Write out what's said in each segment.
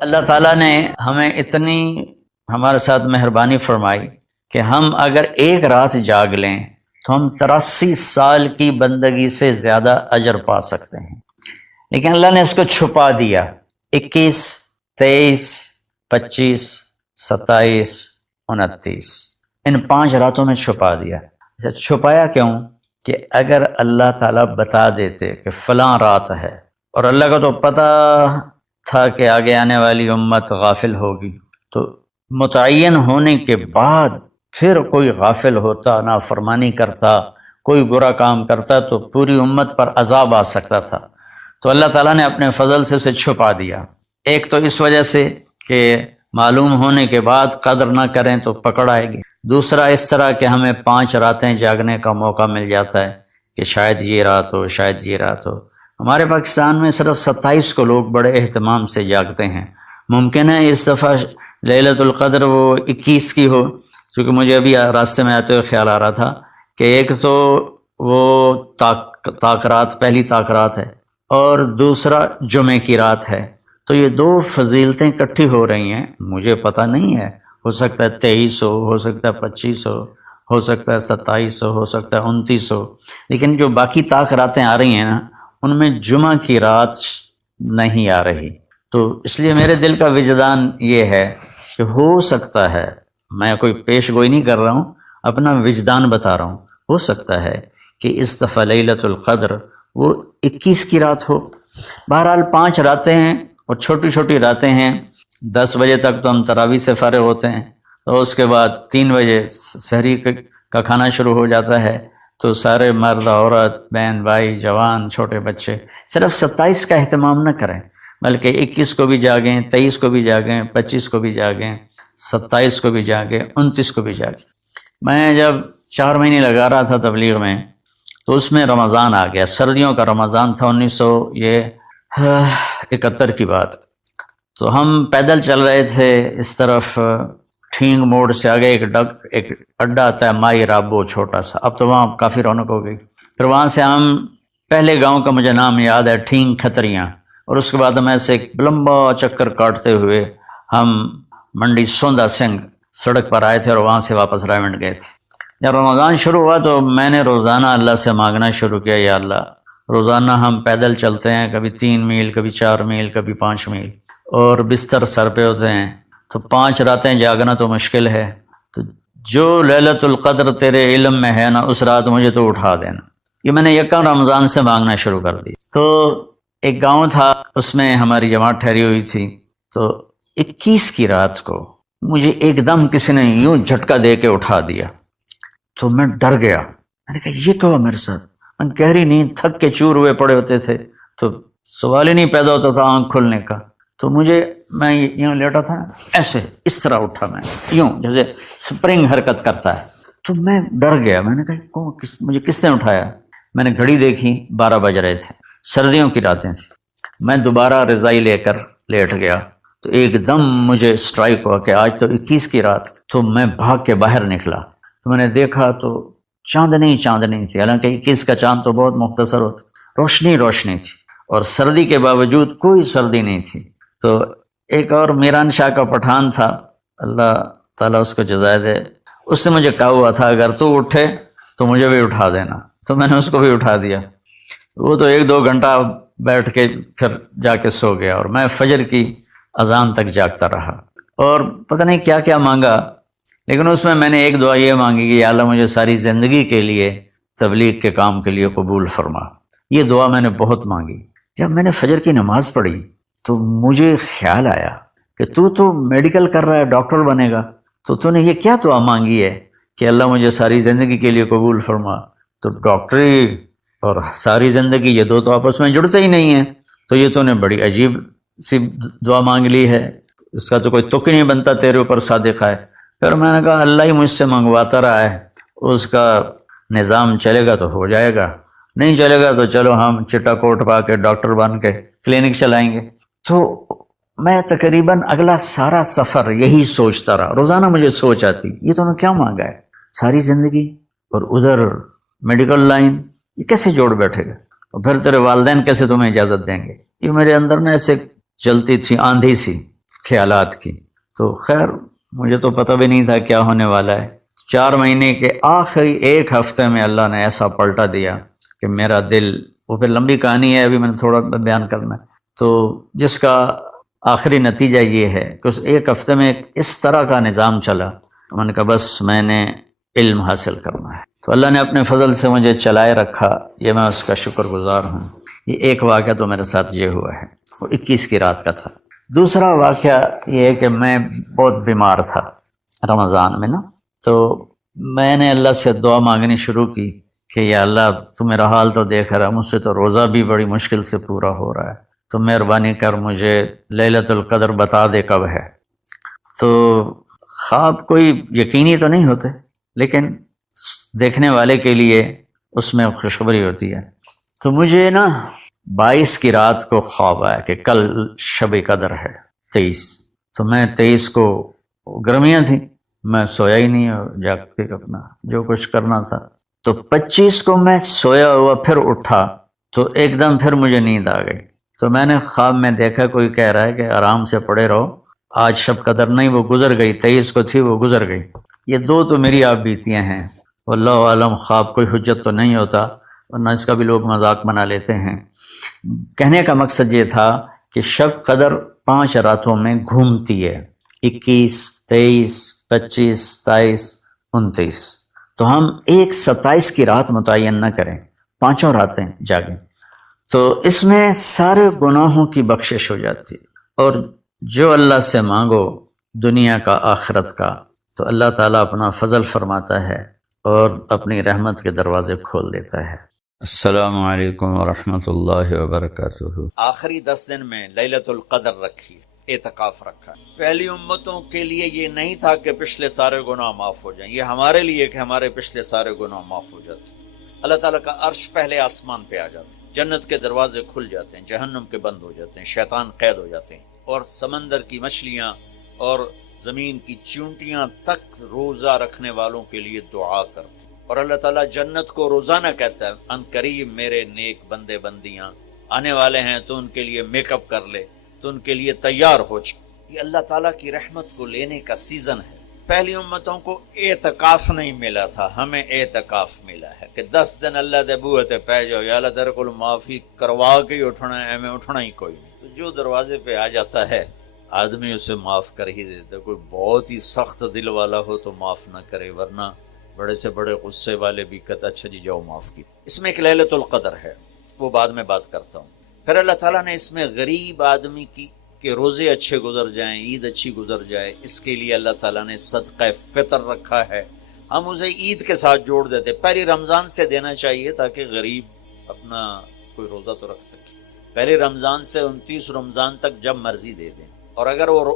اللہ تعالیٰ نے ہمیں اتنی ہمارے ساتھ مہربانی فرمائی کہ ہم اگر ایک رات جاگ لیں تو ہم 83 سال کی بندگی سے زیادہ اجر پا سکتے ہیں، لیکن اللہ نے اس کو چھپا دیا۔ 21، 23، 25، 27، 29 ان 5 راتوں میں چھپا دیا۔ چھپایا کیوں؟ کہ اگر اللہ تعالیٰ بتا دیتے کہ فلاں رات ہے، اور اللہ کا تو پتہ تھا کہ آگے آنے والی امت غافل ہوگی، تو متعین ہونے کے بعد پھر کوئی غافل ہوتا، نافرمانی کرتا، کوئی برا کام کرتا تو پوری امت پر عذاب آ سکتا تھا۔ تو اللہ تعالیٰ نے اپنے فضل سے اسے چھپا دیا۔ ایک تو اس وجہ سے کہ معلوم ہونے کے بعد قدر نہ کریں تو پکڑ آئے گی، دوسرا اس طرح کہ ہمیں 5 راتیں جاگنے کا موقع مل جاتا ہے کہ شاید یہ رات ہو، شاید یہ رات ہو۔ ہمارے پاکستان میں صرف 27 کو لوگ بڑے اہتمام سے جاگتے ہیں۔ ممکن ہے اس دفعہ لیلۃ القدر وہ 21 کی ہو، کیونکہ مجھے ابھی راستے میں آتے ہوئے خیال آ رہا تھا کہ ایک تو وہ طاق رات، پہلی طاق رات ہے، اور دوسرا جمعے کی رات ہے، تو یہ 2 فضیلتیں اکٹھی ہو رہی ہیں۔ مجھے پتہ نہیں ہے، ہو سکتا ہے 23 ہو سکتا ہے 25 ہو سکتا ہے 27 ہو سکتا ہے 29 لیکن جو باقی طاق راتیں آ رہی ہیں نا، ان میں جمعہ کی رات نہیں آ رہی۔ تو اس لیے میرے دل کا وجدان یہ ہے کہ ہو سکتا ہے، میں کوئی پیش گوئی نہیں کر رہا ہوں، اپنا وجدان بتا رہا ہوں، ہو سکتا ہے کہ اس دفعہ لیلۃ القدر وہ 21 کی رات ہو۔ بہرحال 5 راتیں ہیں اور چھوٹی چھوٹی راتیں ہیں۔ 10 بجے تک تو ہم تراویح سے فارغ ہوتے ہیں، اور اس کے بعد 3 بجے سحری کا کھانا شروع ہو جاتا ہے، تو سارے مرد، عورت، بہن بھائی، جوان، چھوٹے بچے صرف 27 کا اہتمام نہ کریں، بلکہ 21 کو بھی جاگیں، 23 کو بھی جاگیں، 25 کو بھی جاگیں، 27 کو بھی جاگیں، 29 کو بھی جاگیں۔ میں جب 4 مہینے لگا رہا تھا تبلیغ میں، تو اس میں رمضان آ گیا، سردیوں کا رمضان تھا، 1971 کی بات۔ تو ہم پیدل چل رہے تھے، اس طرف ٹھینگ موڑ سے آگے ایک اڈا آتا ہے مائی رابو، چھوٹا سا، اب تو وہاں کافی رونق ہو گئی۔ پھر وہاں سے ہم پہلے گاؤں کا مجھے نام یاد ہے، ٹھینگ کھتریاں، اور اس کے بعد ہم ایسے ایک لمبا چکر کاٹتے ہوئے ہم منڈی سوندا سنگھ سڑک پر آئے تھے، اور وہاں سے واپس رائمنڈ گئے تھے۔ جب رمضان شروع ہوا تو میں نے روزانہ اللہ سے مانگنا شروع کیا، یا اللہ، روزانہ ہم پیدل چلتے ہیں، کبھی 3 میل، کبھی 4 میل، کبھی 5 میل، اور بستر سر پہ ہوتے ہیں، تو 5 راتیں جاگنا تو مشکل ہے، تو جو لیلۃ القدر تیرے علم میں ہے نا، اس رات مجھے تو اٹھا دینا۔ یہ میں نے یکم رمضان سے مانگنا شروع کر دی۔ تو ایک گاؤں تھا، اس میں ہماری جماعت ٹھہری ہوئی تھی، تو 21 کی رات کو مجھے ایک دم کسی نے یوں جھٹکا دے کے اٹھا دیا، تو میں ڈر گیا۔ میں نے کہا یہ کیا ہوا میرے ساتھ؟ میں گہری نیند، تھک کے چور ہوئے پڑے ہوتے تھے، تو سوال ہی نہیں پیدا ہوتا تھا آنکھ کھلنے کا۔ تو میں یوں لیٹا تھا، ایسے اس طرح اٹھا، میں یوں جیسے سپرنگ حرکت کرتا ہے، تو میں ڈر گیا۔ میں نے کہا مجھے کس نے اٹھایا؟ میں نے گھڑی دیکھی، 12 بج رہے تھے، سردیوں کی راتیں تھیں۔ میں دوبارہ رضائی لے کر لیٹ گیا، تو ایک دم مجھے اسٹرائک ہوا کہ آج تو 21 کی رات۔ تو میں بھاگ کے باہر نکلا، تو میں نے دیکھا تو چاندنی تھی، حالانکہ 21 کا چاند تو بہت مختصر ہوتا، روشنی تھی، اور سردی کے باوجود کوئی سردی نہیں تھی۔ تو ایک اور میران شاہ کا پٹھان تھا، اللہ تعالیٰ اس کو جزائے دے، اس نے مجھے کہا ہوا تھا اگر تو اٹھے تو مجھے بھی اٹھا دینا، تو میں نے اس کو بھی اٹھا دیا۔ وہ تو 1-2 گھنٹہ بیٹھ کے پھر جا کے سو گیا، اور میں فجر کی اذان تک جاگتا رہا، اور پتہ نہیں کیا کیا مانگا، لیکن اس میں نے ایک دعا یہ مانگی کہ یا اللہ مجھے ساری زندگی کے لیے تبلیغ کے کام کے لیے قبول فرما۔ یہ دعا میں نے بہت مانگی۔ جب میں نے فجر کی نماز پڑھی تو مجھے خیال آیا کہ تو میڈیکل کر رہا ہے، ڈاکٹر بنے گا، تو نے یہ کیا دعا مانگی ہے کہ اللہ مجھے ساری زندگی کے لیے قبول فرما؟ تو ڈاکٹری اور ساری زندگی، یہ 2 تو آپس میں جڑتے ہی نہیں ہیں، تو یہ تو نے بڑی عجیب سی دعا مانگ لی ہے، اس کا تو کوئی تک نہیں بنتا تیرے اوپر صادق ہے۔ پھر میں نے کہا اللہ ہی مجھ سے منگواتا رہا ہے، اس کا نظام چلے گا تو ہو جائے گا، نہیں چلے گا تو چلو ہم چٹا کوٹ پا کے ڈاکٹر بن کے کلینک چلائیں گے۔ تو میں تقریباً اگلا سارا سفر یہی سوچتا رہا، روزانہ مجھے سوچ آتی یہ تو نے کیا مانگا ہے، ساری زندگی اور ادھر میڈیکل لائن، یہ کیسے جوڑ بیٹھے گا، اور پھر تیرے والدین کیسے تمہیں اجازت دیں گے؟ یہ میرے اندر ایسے چلتی تھی آندھی سی۔ خیالات کی. تو خیر مجھے تو پتہ بھی نہیں تھا کیا ہونے والا ہے. 4 مہینے کے آخری ایک ہفتے میں اللہ نے ایسا پلٹا دیا کہ میرا دل، وہ پھر لمبی کہانی ہے، ابھی میں نے تھوڑا بیان کرنا ہے، تو جس کا آخری نتیجہ یہ ہے کہ اس ایک ہفتے میں اس طرح کا نظام چلا. میں نے کہا بس میں نے علم حاصل کرنا ہے. تو اللہ نے اپنے فضل سے مجھے چلائے رکھا، یہ میں اس کا شکر گزار ہوں. یہ ایک واقعہ تو میرے ساتھ یہ ہوا ہے، وہ 21 کی رات کا تھا. دوسرا واقعہ یہ ہے کہ میں بہت بیمار تھا رمضان میں نا، تو میں نے اللہ سے دعا مانگنی شروع کی کہ یا اللہ تو میرا حال تو دیکھ رہا، مجھ سے تو روزہ بھی بڑی مشکل سے پورا ہو رہا ہے، تو مہربانی کر مجھے لیلۃ القدر بتا دے کب ہے. تو خواب کوئی یقینی تو نہیں ہوتے، لیکن دیکھنے والے کے لیے اس میں خوشخبری ہوتی ہے. تو مجھے نا 22 کی رات کو خواب آیا کہ کل شب قدر ہے 23. تو میں 23 کو گرمیاں تھیں، میں سویا ہی نہیں اور جاگ کے اپنا جو کچھ کرنا تھا. تو 25 کو میں سویا ہوا پھر اٹھا تو ایک دم پھر مجھے نیند آ گئی. تو میں نے خواب میں دیکھا کوئی کہہ رہا ہے کہ آرام سے پڑے رہو، آج شب قدر نہیں، وہ گزر گئی، 23 کو تھی وہ گزر گئی. یہ دو تو میری آپ بیتیاں ہیں. واللہ عالم خواب کوئی حجت تو نہیں ہوتا، ورنہ اس کا بھی لوگ مذاق بنا لیتے ہیں. کہنے کا مقصد یہ تھا کہ شب قدر 5 راتوں میں گھومتی ہے، 21، 23، 25، 27، 29. تو ہم ایک 27 کی رات متعین نہ کریں، 5 راتیں جاگیں تو اس میں سارے گناہوں کی بخشش ہو جاتی. اور جو اللہ سے مانگو دنیا کا آخرت کا، تو اللہ تعالیٰ اپنا فضل فرماتا ہے اور اپنی رحمت کے دروازے کھول دیتا ہے. السلام علیکم ورحمۃ اللہ وبرکاتہ. آخری 10 دن میں لیلۃ القدر رکھی، اعتکاف رکھا. پہلی امتوں کے لیے یہ نہیں تھا کہ پچھلے سارے گناہ معاف ہو جائیں، یہ ہمارے لیے کہ ہمارے پچھلے سارے گناہ معاف ہو جاتے. اللہ تعالیٰ کا عرش پہلے آسمان پہ آ جاتا ہے، جنت کے دروازے کھل جاتے ہیں، جہنم کے بند ہو جاتے ہیں، شیطان قید ہو جاتے ہیں، اور سمندر کی مچھلیاں اور زمین کی چونٹیاں تک روزہ رکھنے والوں کے لیے دعا کرتے ہیں. اور اللہ تعالیٰ جنت کو روزانہ کہتا ہے ان قریب میرے نیک بندے بندیاں آنے والے ہیں، تو ان کے لیے میک اپ کر لے، تو ان کے لیے تیار ہو جائے. یہ اللہ تعالیٰ کی رحمت کو لینے کا سیزن ہے. پہلی امتوں کو اعتکاف نہیں ملا تھا، ہمیں اعتکاف ملا ہے کہ 10 دن اللہ دے بوئے تے پہ جاؤ، یا اللہ تیرے کو معافی کروا کے ہی اٹھنا ہے، ہمیں اٹھنا ہی کوئی نہیں. تو جو دروازے پہ آ جاتا ہے آدمی اسے معاف کر ہی دیتا. کوئی بہت ہی سخت دل والا ہو تو معاف نہ کرے، ورنہ بڑے سے بڑے غصے والے بھی کہتا اچھا جی جاؤ معاف کی. اس میں ایک لیلۃ القدر ہے، وہ بعد میں بات کرتا ہوں. پھر اللہ تعالیٰ نے اس میں غریب آدمی کی کہ روزے اچھے گزر جائیں، عید اچھی گزر جائے، اس کے لیے اللہ تعالیٰ نے صدقہ فطر رکھا ہے. ہم اسے عید کے ساتھ جوڑ دیتے، پہلی رمضان سے دینا چاہیے تاکہ غریب اپنا کوئی روزہ تو رکھ سکے. پہلی رمضان سے 29 رمضان تک جب مرضی دے دیں، اور اگر وہ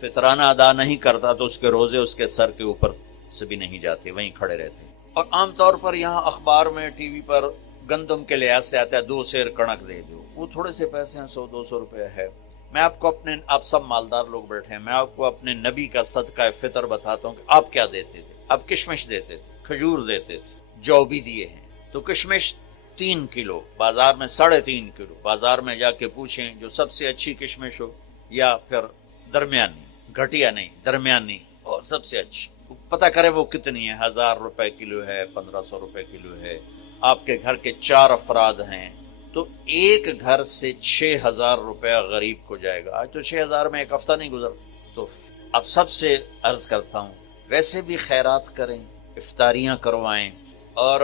فطرانہ ادا نہیں کرتا تو اس کے روزے اس کے سر کے اوپر سے بھی نہیں جاتے، وہیں کھڑے رہتے. اور عام طور پر یہاں اخبار میں ٹی وی پر گندم کے لحاظ سے آتا ہے 2 سیر کڑک دے دو، وہ تھوڑے سے پیسے ہیں، 100-200 روپے ہے. میں آپ کو آپ سب مالدار لوگ بیٹھے ہیں، میں آپ کو اپنے نبی کا صدقہ فطر بتاتا ہوں کہ آپ کیا دیتے تھے. آپ کشمش دیتے تھے، کھجور دیتے تھے، جو بھی دیے ہیں. تو کشمش 3 کلو، بازار میں 3.5 کلو. بازار میں جا کے پوچھیں جو سب سے اچھی کشمش ہو، یا پھر درمیانی، گھٹیا نہیں درمیانی اور سب سے اچھی، پتہ کرے وہ کتنی ہے. 1000 روپے کلو ہے، 1500 روپے کلو ہے. آپ کے گھر کے 4 افراد ہیں تو ایک گھر سے 6000 روپیہ غریب کو جائے گا. آج تو 6000 میں ایک ہفتہ نہیں گزرتا. تو اب سب سے عرض کرتا ہوں ویسے بھی خیرات کریں، افطاریاں کروائیں، اور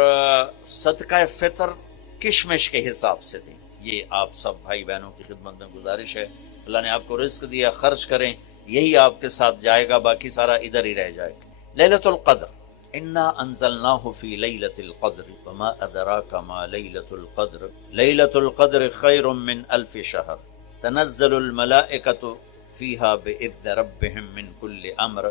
صدقہ فطر کشمش کے حساب سے دیں. یہ آپ سب بھائی بہنوں کی خدمت میں گزارش ہے. اللہ نے آپ کو رزق دیا، خرچ کریں، یہی آپ کے ساتھ جائے گا، باقی سارا ادھر ہی رہ جائے گا. لیلۃ القدر انا انزلناہ فی لیلۃ القدر وما ادراک ما لیلۃ القدر لیلۃ القدر خیر من 1000 شہر تنزل الملائکۃ فیہا باذن ربہم من کل امر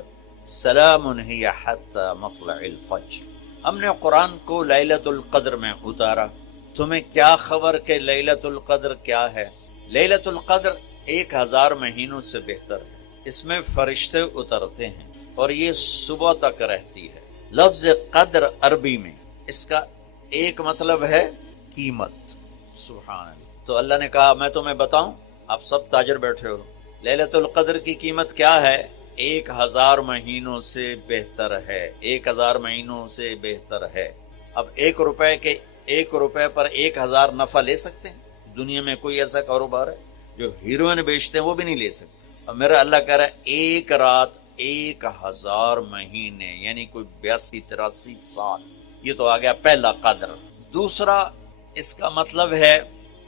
سلام ہی حتی مطلع الفجر. ہم نے قرآن کو لیلۃ القدر میں اتارا. تمہیں کیا خبر کہ لیلۃ القدر کیا ہے؟ لیلۃ القدر 1000 مہینوں سے بہتر ہے. اس میں فرشتے اترتے ہیں اور یہ صبح تک رہتی ہے. لفظ قدر عربی میں اس کا ایک مطلب ہے قیمت. سبحان اللہ. تو اللہ نے کہا میں تمہیں بتاؤں، آپ سب تاجر بیٹھے ہو، لیلۃ القدر کی قیمت کیا ہے؟ 1000 مہینوں سے بہتر ہے، 1000 مہینوں سے بہتر ہے۔ اب 1 روپے پر 1000 نفع لے سکتے ہیں؟ دنیا میں کوئی ایسا کاروبار ہے؟ جو ہیروئن بیچتے ہیں وہ بھی نہیں لے سکتے۔ اور میرا اللہ کہہ رہا ہے 1 رات 1000 مہینے، یعنی کوئی 82-83 سال۔ یہ تو آ گیا پہلا قدر۔ دوسرا اس کا مطلب ہے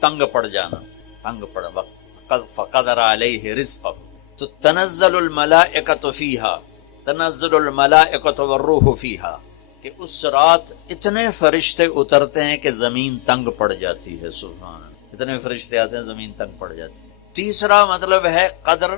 تنگ پڑ جانا، تنگ پڑ وقت فقدر علیہ رزقہ، تو تنزل الملائکۃ فیہا، تنزل الملائکۃ والروح فیہا، کہ اس رات اتنے فرشتے اترتے ہیں کہ زمین تنگ پڑ جاتی ہے۔ سبحان اللہ، اتنے فرشتے آتے ہیں زمین تنگ پڑ جاتی ہے۔ تیسرا مطلب ہے قدر،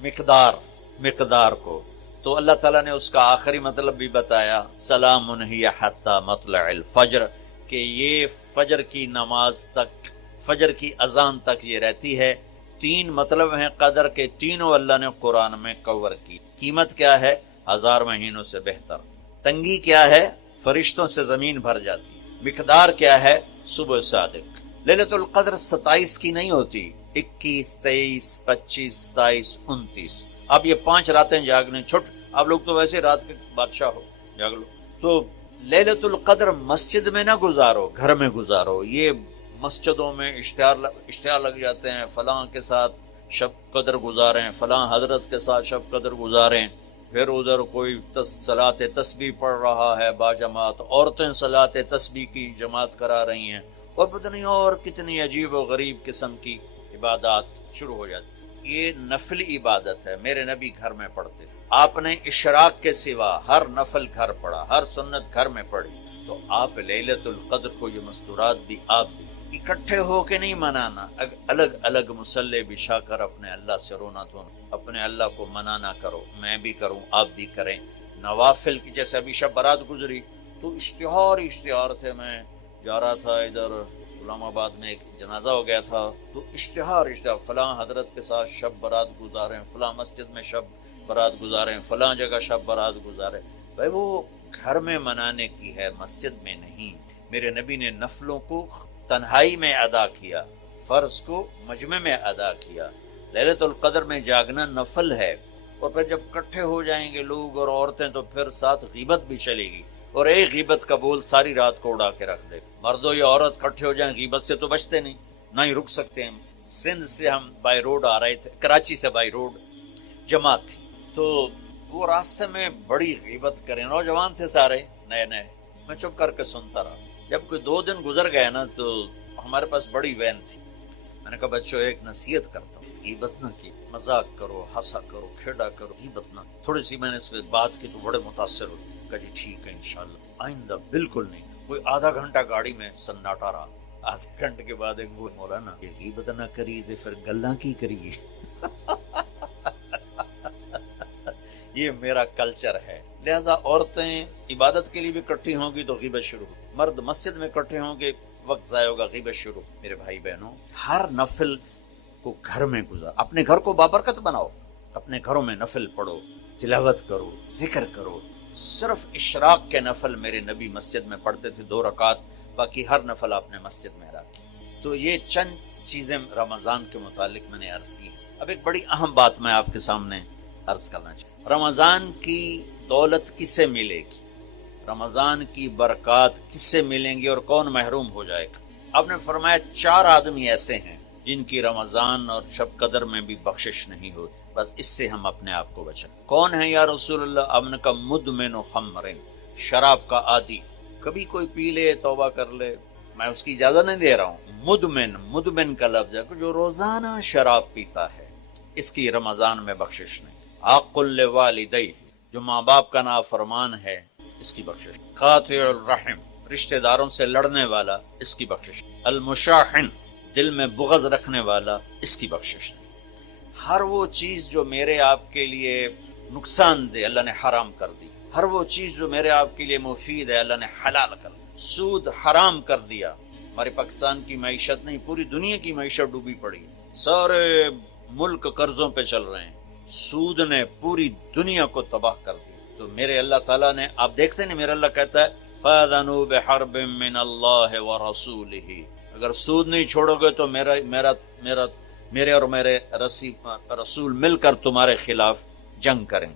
مقدار کو، تو اللہ تعالیٰ نے اس کا آخری مطلب بھی بتایا، سلام ہی حتی مطلع الفجر، کہ یہ فجر کی نماز تک، فجر کی اذان تک یہ رہتی ہے۔ 3 مطلب ہیں قدر کے، تینوں اللہ نے قرآن میں کور کی۔ قیمت کیا ہے؟ 1000 مہینوں سے بہتر۔ تنگی کیا ہے؟ فرشتوں سے زمین بھر جاتی۔ مقدار کیا ہے؟ صبح صادق۔ لیلۃ القدر 27 کی نہیں ہوتی، 21، 23، 25، 27، 29۔ اب یہ 5 راتیں جاگنے چھٹ، آپ لوگ تو ویسے رات کے بادشاہ ہو، جاگ لو۔ تو لیلۃ القدر مسجد میں نہ گزارو، گھر میں گزارو۔ یہ مسجدوں میں اشتہار لگ جاتے ہیں، فلاں کے ساتھ شب قدر گزاریں، فلاں حضرت کے ساتھ شب قدر گزاریں، پھر ادھر کوئی صلاۃ تسبیح پڑھ رہا ہے باجماعت، عورتیں صلاۃ تسبیح کی جماعت کرا رہی ہیں، اور پتہ نہیں اور کتنی عجیب و غریب قسم کی عبادات شروع ہو جاتی۔ یہ نفل عبادت ہے، میرے نبی گھر میں پڑھتے، آپ نے اشراق کے سوا ہر نفل گھر پڑھا، ہر سنت گھر میں پڑھی، تو آپ لیلۃ القدر کو یہ مستورات بھی آپ بھی اکٹھے ہو کے نہیں منانا، الگ الگ مصلی بچھا کر اپنے اللہ سے رونا دھونا، اپنے اللہ کو منانا کرو، میں بھی کروں، آپ بھی کریں۔ نوافل کی، جیسے ابھی شب برات گزری تو اشتہار تھے، میں جا رہا تھا ادھر اسلام آباد میں ایک جنازہ ہو گیا تھا، تو اشتہار فلاں حضرت کے ساتھ شب برات گزاریں، فلاں مسجد میں شب برات گزاریں، فلاں جگہ شب برات گزاریں۔ بھائی وہ گھر میں منانے کی ہے، مسجد میں نہیں۔ میرے نبی نے نفلوں کو تنہائی میں ادا کیا، فرض کو مجمع میں ادا کیا۔ لیلۃ القدر میں جاگنا نفل ہے، اور پھر جب کٹھے ہو جائیں گے لوگ اور عورتیں تو پھر ساتھ غیبت بھی چلے گی، اور ایک غیبت کا بول ساری رات کو اڑا کے رکھ دے۔ مردوں یا عورت کٹھے ہو جائیں غیبت سے تو بچتے نہیں، نہ ہی رک سکتے ہیں۔ سندھ سے ہم بائی روڈ آ رہے تھے، کراچی سے بائی روڈ جماعت تھی، تو وہ راستے میں بڑی غیبت کریں، نوجوان تھے سارے نئے، میں چپ کر کے سنتا رہا۔ جب کوئی 2 دن گزر گئے نا، تو ہمارے پاس بڑی وین تھی، میں نے کہا بچوں ایک نصیحت کرتا ہوں، غیبت نہ کی، مذاق کرو، ہنسا کرو، کھیڑا کرو، غیبت نہ۔ تھوڑی سی میں نے اس پہ بات کی تو بڑے متاثر ہوئے، کہا جی ٹھیک ہے انشاءاللہ، آئندہ بالکل نہیں۔ کوئی آدھا گھنٹہ گاڑی میں سناٹا رہا، آدھے گھنٹے کے بعد ایک بول، مولانا یہ غیبت نہ کریے تو پھر گلاں کی کریے۔ یہ میرا کلچر ہے، لہذا عورتیں عبادت کے لیے بھی اکٹھی ہوں گی تو غیبت شروع، مرد مسجد میں اکٹھے ہوں گے وقت ضائع ہوگا، غیبت شروع۔ میرے بھائی بہنوں، ہر نفل کو گھر میں گزار، اپنے گھر کو بابرکت بناؤ، اپنے گھروں میں نفل پڑھو، تلاوت کرو، ذکر کرو۔ صرف اشراق کے نفل میرے نبی مسجد میں پڑھتے تھے 2 رکعت، باقی ہر نفل آپ نے مسجد میں ادا کی۔ تو یہ چند چیزیں رمضان کے متعلق میں نے عرض کی۔ اب ایک بڑی اہم بات میں آپ کے سامنے عرض کرنا چاہتا ہوں، رمضان کی دولت کس سے ملے گی، رمضان کی برکات کس سے ملیں گی، اور کون محروم ہو جائے گا؟ آپ نے فرمایا 4 آدمی ایسے ہیں جن کی رمضان اور شب قدر میں بھی بخشش نہیں ہوتی، بس اس سے ہم اپنے آپ کو بچائیں۔ کون ہے یا رسول اللہ؟ آپ نے کہا مدمن خمر، شراب کا عادی، کبھی کوئی پی لے توبہ کر لے، میں اس کی اجازت نہیں دے رہا ہوں۔ مدمن کا لفظ ہے جو روزانہ شراب پیتا ہے، اس کی رمضان میں بخشش نہیں۔ عاق لوالدیہ، جو ماں باپ کا نافرمان ہے، اس کی بخشش۔ قاطع الرحم، رشتہ داروں سے لڑنے والا، اس کی بخشش۔ المشاحن، دل میں بغض رکھنے والا، اس کی بخشش نہیں۔ ہر وہ چیز جو میرے آپ کے لیے نقصان دہ اللہ نے حرام کر دی، ہر وہ چیز جو میرے آپ کے لیے مفید ہے اللہ نے حلال کر دی۔ سود حرام کر دیا۔ ہمارے پاکستان کی معیشت نہیں، پوری دنیا کی معیشت ڈوبی پڑی، سارے ملک قرضوں پہ چل رہے ہیں، سود نے پوری دنیا کو تباہ کر دیا۔ تو میرے اللہ تعالیٰ نے، آپ دیکھتے ہیں میرا اللہ کہتا ہے فَأَذَنُوا بِحَرْبٍ مِّنَ اللَّهِ وَرَسُولِهِ، اگر سود نہیں چھوڑو گے تو میرے اور میرے رسول مل کر تمہارے خلاف جنگ کریں.